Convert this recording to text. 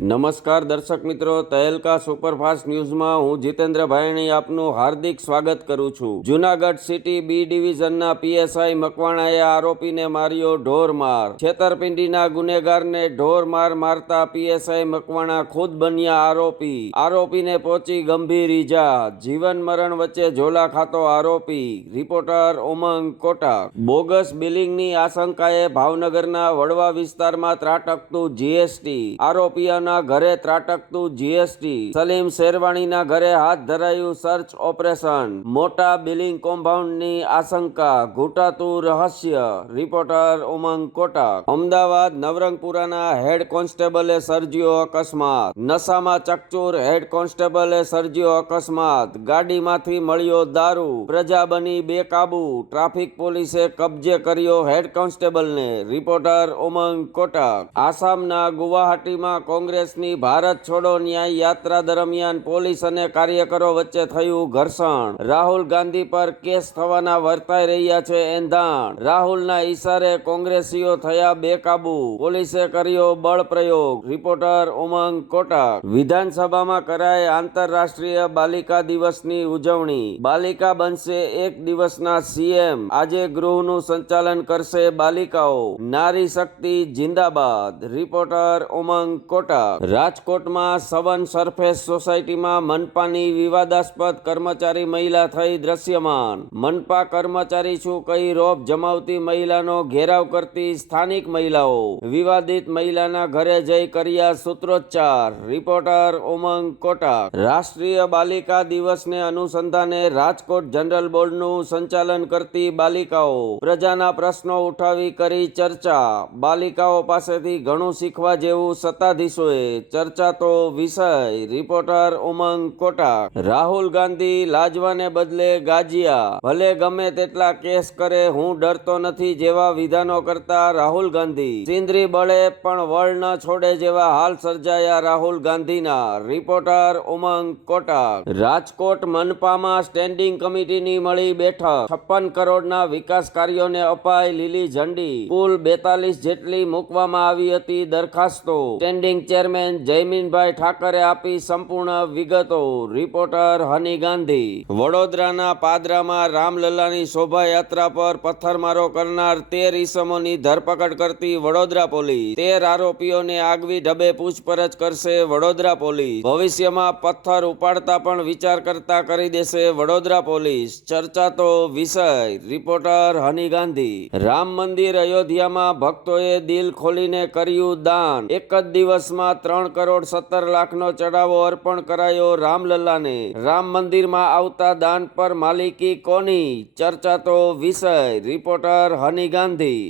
નમસ્કાર દર્શક મિત્રો, તહેલકા સુપરફાસ્ટ ન્યૂઝમાં હું જીતેન્દ્ર ભાયણી આપનું હાર્દિક સ્વાગત કરું છું। જૂનાગઢ સિટી બી ડિવિઝનના પીએસઆઈ મકવાણાએ આરોપીને માર્યો ઢોરમાર। છેતરપિંડીના ગુનેગારને ઢોરમાર મારતા પીએસઆઈ મકવાણા ખુદ બન્યા આરોપી। આરોપીને પહોંચી ગંભીર ઈજા, જીવન મરણ વચ્ચે ઝોલા ખાતો આરોપી। રિપોર્ટર ઉમંગ કોટક। બોગસ બિલિંગની આશંકાએ ભાવનગરના વડવા વિસ્તારમાં ત્રાટકતું જીએસટી। આરોપીઓના ઘરે ત્રાટકતું જીએસટી। સલીમ શેરવાણીના ઘરે હાથ ધરાયું સર્ચ ઓપરેશન। મોટા બિલિંગ કૌભાંડની આશંકા, ઘૂંટાતું રહસ્ય। રિપોર્ટર ઉમંગ કોટક। અમદાવાદ નવરંગપુરાના હેડ કોન્સ્ટેબલે સર્જ્યો અકસ્માત। નશામાં ચકચૂર હેડ કોન્સ્ટેબલે સર્જ્યો અકસ્માત। ગાડીમાંથી મળ્યો દારૂ, પ્રજા બની બેકાબુ। ટ્રાફિક પોલીસે કબજે કર્યો હેડ કોન્સ્ટેબલને। રિપોર્ટર ઉમંગ કોટક। આસામના ગુવાહાટીમાં કોંગ્રેસની ભારત છોડો ન્યાય યાત્રા દરમિયાન પોલીસ અને કાર્યકરો વચ્ચે થયું ઘર્ષણ। રાહુલ ગાંધી પર કેસ થવાના વર્તાઈ રહ્યા છે એંધાણ। રાહુલના ઈશારે કોંગ્રેસીઓ થયા બેકાબુ, પોલીસે કર્યો બળ પ્રયોગ। રિપોર્ટર ઉમંગ કોટક। વિધાનસભામાં કરાય આંતરરાષ્ટ્રીય બાલિકા દિવસની ઉજવણી। બાલિકા બનશે એક દિવસના સીએમ। આજે ગૃહનું સંચાલન કરશે બાલિકાઓ। નારી શક્તિ જિંદાબાદ। રિપોર્ટર ઉમંગ કોટક। રાજકોટમાં સવન સરફેસ સોસાયટીમાં મનપાની વિવાદાસ્પદ કર્મચારી મહિલા થઈ દ્રશ્યમાન। મનપા કર્મચારી છું કહી રોપ જમાવતી મહિલાનો ઘેરાવ કરતી સ્થાનિક મહિલાઓ। વિવાદિત મહિલાના ઘરે જઈ કર્યા સૂત્રોચ્ચાર। રિપોર્ટર ઉમંગ કોટક। રાષ્ટ્રીય બાલિકા દિવસને અનુસંધાને રાજકોટ જનરલ બોર્ડનું સંચાલન કરતી બાલિકાઓ પ્રજાના પ્રશ્નો ઉઠાવી કરી ચર્ચા। બાલિકાઓ પાસેથી ઘણું શીખવા જેવું સત્તાધીશોએ, ચર્ચાતો વિષય। રિપોર્ટર ઉમંગ કોટક। રાહુલ ગાંધી લાજવાને બદલે ગાજ્યા। ભલે ગમે તેટલા કેસ કરે, હું ડરતો નથી જેવા વિધાનો કરતા રાહુલ ગાંધી સિંદરી બળે પણ વળ ન છોડે જેવા હાલ સર્જાયા રાહુલ ગાંધીના। રિપોર્ટર ઉમંગ કોટક। રાજકોટ મનપામાં સ્ટેન્ડિંગ કમિટીની મળી બેઠક। 56 કરોડના વિકાસ કાર્યોને અપાઈ લીલી ઝંડી। કુલ 42 જેટલી મૂકવામાં આવી હતી દરખાસ્તો। સ્ટેન્ડિંગ ચેરમેન જયમીનભાઈ ઠાકરે આપી સંપૂર્ણ વિગતો। રિપોર્ટર હની ગાંધી। વડોદરાના પાદરામાં રામલલ્લાની શોભાયાત્રા પર પથ્થરમારો કરનાર 13 ઈસમોની ધરપકડ કરતી વડોદરા પોલીસ। 13 આરોપીઓને આગવી ઢબે પૂછપરછ કરશે વડોદરા પોલીસ। ભવિષ્યમાં પથ્થર ઉપાડતા પણ વિચાર કરતા કરી દેશે વડોદરા પોલીસ, ચર્ચાતો વિષય। રિપોર્ટર હની ગાંધી। રામ મંદિર અયોધ્યામાં ભક્તોએ દિલ ખોલીને કર્યું દાન। એક જ દિવસમાં 3 કરોડ 17 લાખનો ચડાવો અર્પણ કરાયો રામલલ્લાને। રામ મંદિરમાં આવતા દાન પર માલિકી કોની, ચર્ચાતો વિષય। રિપોર્ટર હની ગાંધી।